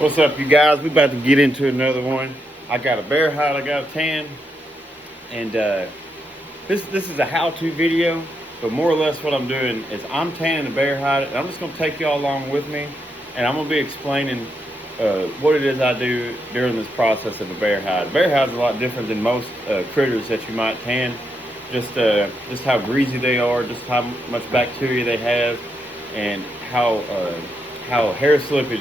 What's up, you guys? We about to get into another one. I got a bear hide, I got a tan, and this is a how-to video. But more or less, what I'm doing is I'm tanning the bear hide, and I'm just gonna take y'all along with me, and I'm gonna be explaining what it is I do during this process of a bear hide. Bear hide's a lot different than most critters that you might tan. Just how greasy they are, just how much bacteria they have, and how hair slippage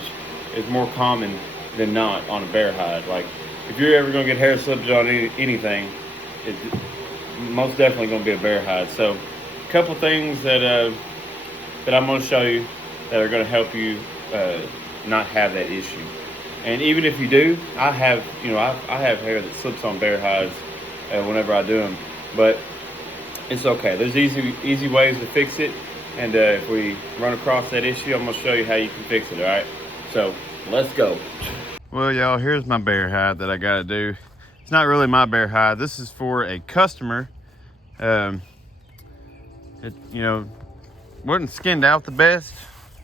is more common than not on a bear hide. Like, if you're ever going to get hair slippage on anything, it's most definitely going to be a bear hide. So, a couple things that I'm going to show you that are going to help you not have that issue. And even if you do, I have hair that slips on bear hides whenever I do them, but it's okay. There's easy ways to fix it, and if we run across that issue, I'm going to show you how you can fix it. All right. So let's go. Well, y'all, here's my bear hide that I gotta do. It's not really my bear hide. This is for a customer. It wasn't skinned out the best.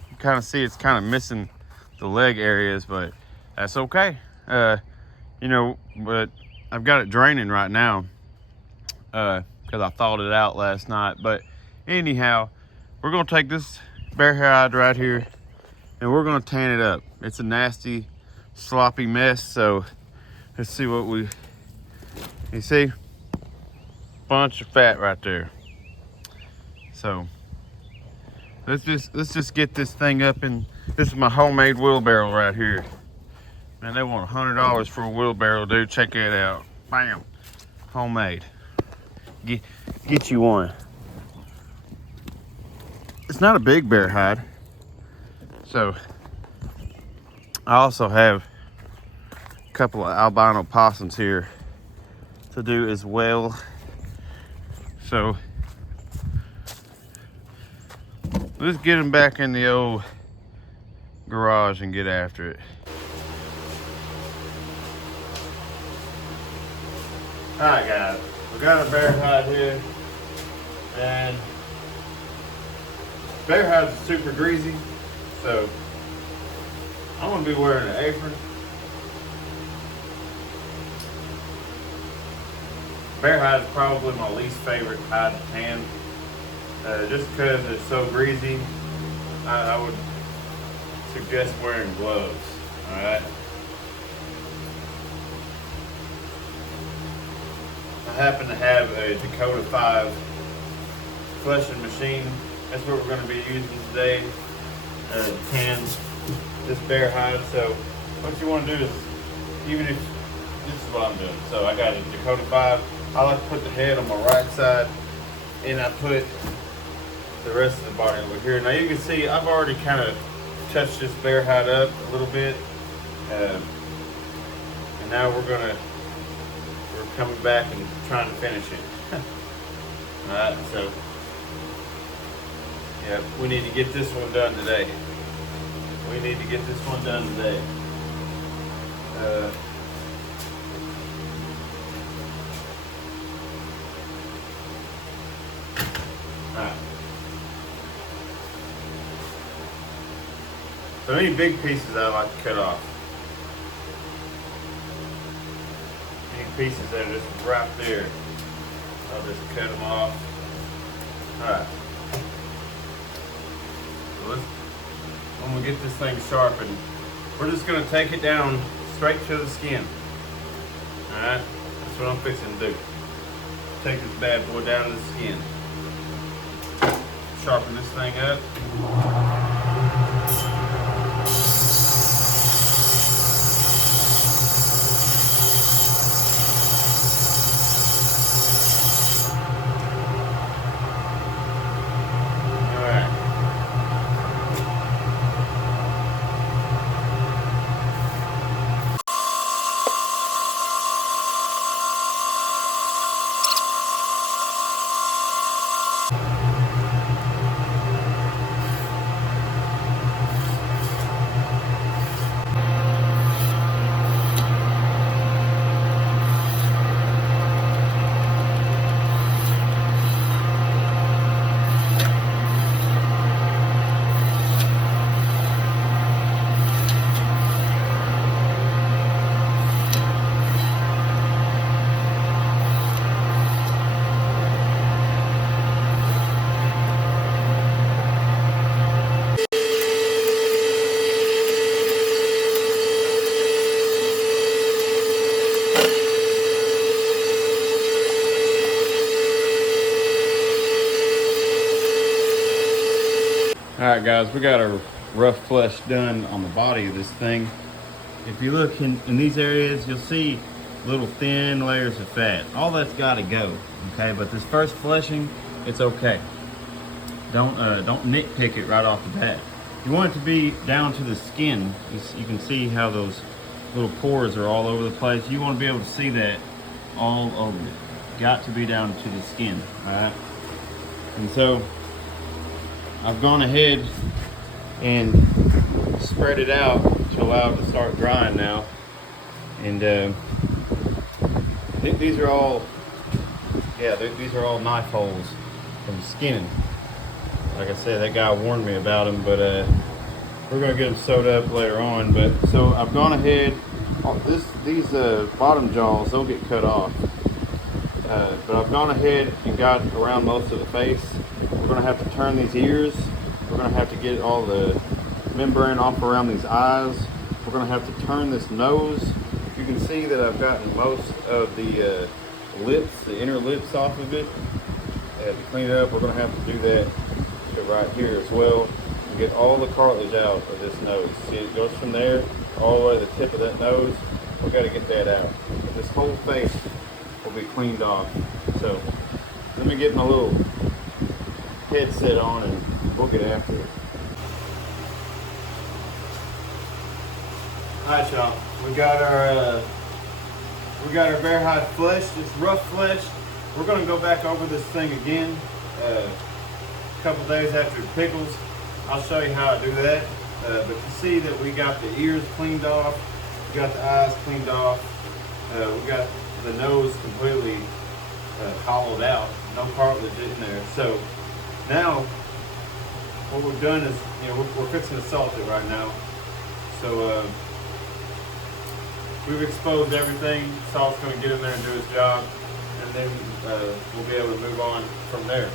You kind of see it's kind of missing the leg areas, but that's okay. But I've got it draining right now because I thawed it out last night. But anyhow, we're gonna take this bear hide right here, and we're gonna tan it up. It's a nasty, sloppy mess. So let's see what you see? Bunch of fat right there. So let's just get this thing up. And this is my homemade wheelbarrow right here. Man, they want $100 for a wheelbarrow, dude. Check that out. Bam, homemade. Get you one. It's not a big bear hide. So I also have a couple of albino possums here to do as well. So let's get them back in the old garage and get after it. All right, guys, we got a bear hide here, and bear hides are super greasy, so I'm gonna be wearing an apron. Bear hide is probably my least favorite hide to tan, just because it's so greasy. I would suggest wearing gloves. All right. I happen to have a Dakota 5 fleshing machine. That's what we're going to be using today to tan this bear hide. So what you want to do is, even if this is what I'm doing. So I got a Dakota 5. I like to put the head on my right side, and I put the rest of the body over here. Now you can see I've already kind of touched this bear hide up a little bit, and now we're coming back and trying to finish it. All right, so yeah, we need to get this one done today. Alright. So any big pieces I like to cut off. Any pieces that are just right there, I'll just cut them off. Alright. So I'm gonna get this thing sharpened. We're just gonna take it down straight to the skin. Alright? That's what I'm fixing to do. Take this bad boy down to the skin. Sharpen this thing up. right, guys, we got our rough flesh done on the body of this thing. If you look in these areas, you'll see little thin layers of fat. All that's got to go, okay? But this first fleshing, it's okay. Don't nitpick it right off the bat. You want it to be down to the skin. You can see how those little pores are all over the place. You want to be able to see that all over it. Got to be down to the skin, all right? And so I've gone ahead and spread it out to allow it to start drying now. And I think these are all, these are all knife holes from skinning. Like I said, that guy warned me about them, but we're gonna get them sewed up later on. But so I've gone ahead. These bottom jaws, they'll get cut off. But I've gone ahead and got around most of the face. We're gonna have to turn these ears. We're gonna have to get all the membrane off around these eyes. We're gonna have to turn this nose. You can see that I've gotten most of the lips, the inner lips off of it. To clean it up, we're gonna have to do that to right here as well. And get all the cartilage out of this nose. See, it goes from there all the way to the tip of that nose. We've got to get that out. But this whole face will be cleaned off. So let me get my little headset on and we'll get after it. Alright, y'all. We got our bear hide flesh, this rough flesh. We're gonna go back over this thing again a couple days after it pickles. I'll show you how I do that. But you see that we got the ears cleaned off, we got the eyes cleaned off, we got the nose completely hollowed out, no cartilage in there. So now what we've done is, we're fixing to salt it right now. So we've exposed everything. Salt's going to get in there and do its job, and then we'll be able to move on from there.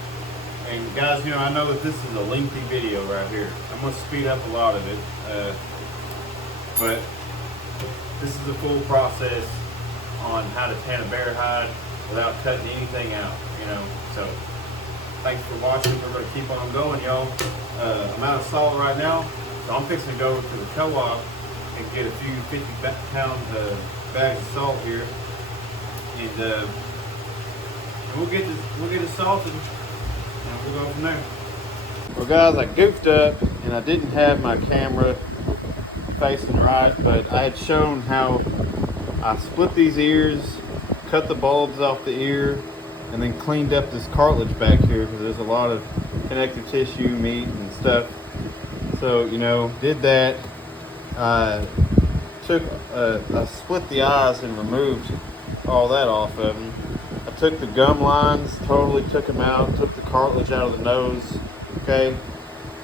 And guys, I know that this is a lengthy video right here. I'm going to speed up a lot of it, but this is a full process on how to tan a bear hide without cutting anything out, So thanks for watching. We're going to keep on going, y'all. I'm out of salt right now, so I'm fixing to go to the co-op and get a few 50-pound bags of salt here, and we'll get it salted. And we'll go from there. Well, guys, I goofed up and I didn't have my camera facing right, but I had shown how I split these ears, cut the bulbs off the ear, and then cleaned up this cartilage back here because there's a lot of connective tissue, meat, and stuff. So, did that. I split the eyes and removed all that off of them. I took the gum lines, totally took them out, took the cartilage out of the nose, okay?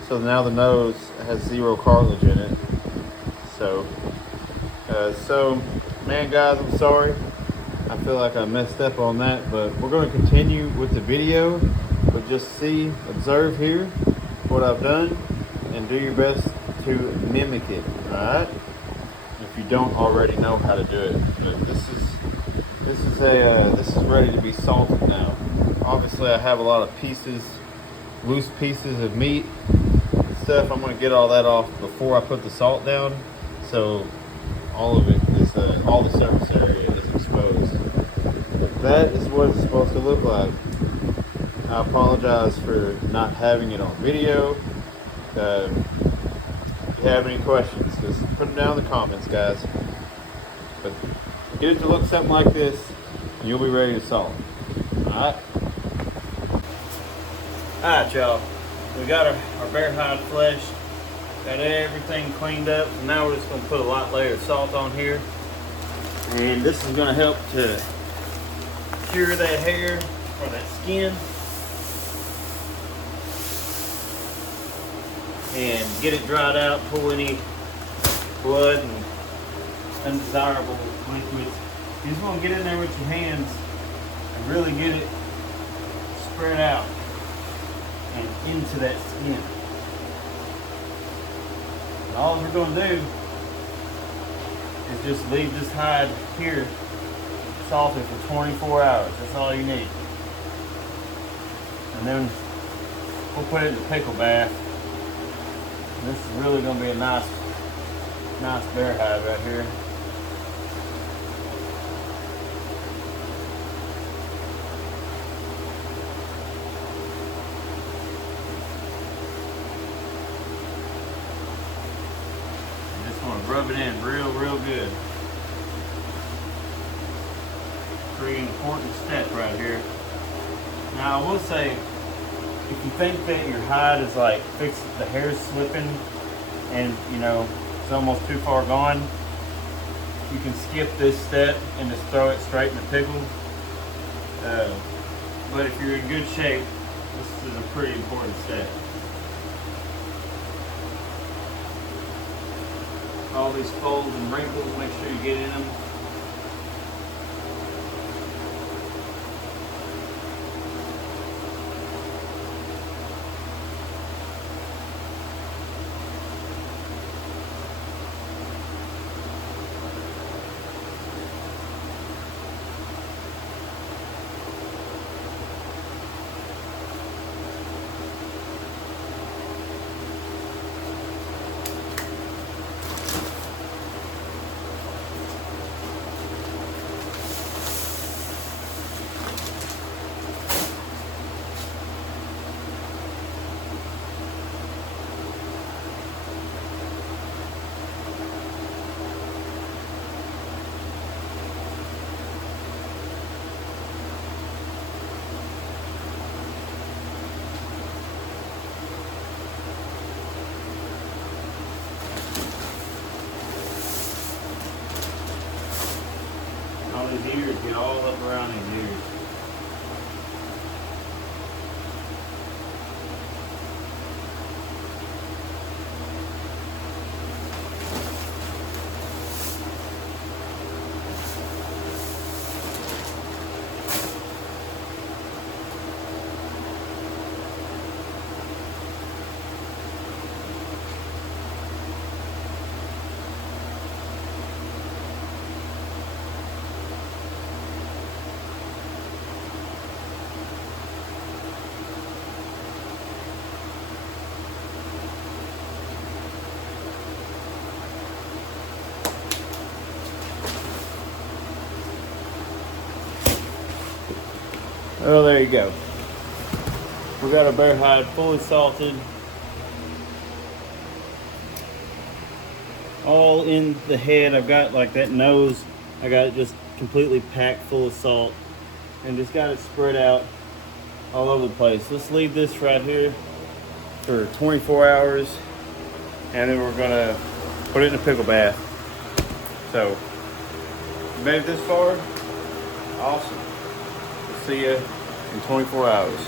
So now the nose has zero cartilage in it. So, man, guys, I'm sorry. I feel like I messed up on that, but we're going to continue with the video. But just observe here what I've done, and do your best to mimic it, all right? If you don't already know how to do it. But this is ready to be salted now. Obviously, I have a lot of loose pieces of meat and stuff. I'm going to get all that off before I put the salt down, so all of it is all the surface area is exposed. But that is what it's supposed to look like. I apologize for not having it on video. If you have any questions, just put them down in the comments, guys. But get it to look something like this, and you'll be ready to salt. Alright? Alright, y'all. We got our bear hide flesh, got everything cleaned up, and now we're just going to put a light layer of salt on here. And this is going to help to cure that hair or that skin and get it dried out, pull any blood and undesirable liquids. You just want to get in there with your hands and really get it spread out and into that skin. And all we're going to do is just leave this hide here salted for 24 hours. That's all you need. And then we'll put it in the pickle bath This is really gonna be a nice bear hide right here. Just want to rub it in real good. Pretty important step right here. Now I will say, if you think that your hide is like the hair's slipping and you know it's almost too far gone, you can skip this step and just throw it straight in the pickle. But if you're in good shape, this is a pretty important step. All these folds and wrinkles, make sure you get in them. All these ears get all up around these ears. Oh, there you go. We got our bear hide fully salted. All in the head. I've got like that nose. I got it just completely packed full of salt and just got it spread out all over the place. Let's leave this right here for 24 hours and then we're gonna put it in a pickle bath. So, you made it this far? Awesome. See you in 24 hours.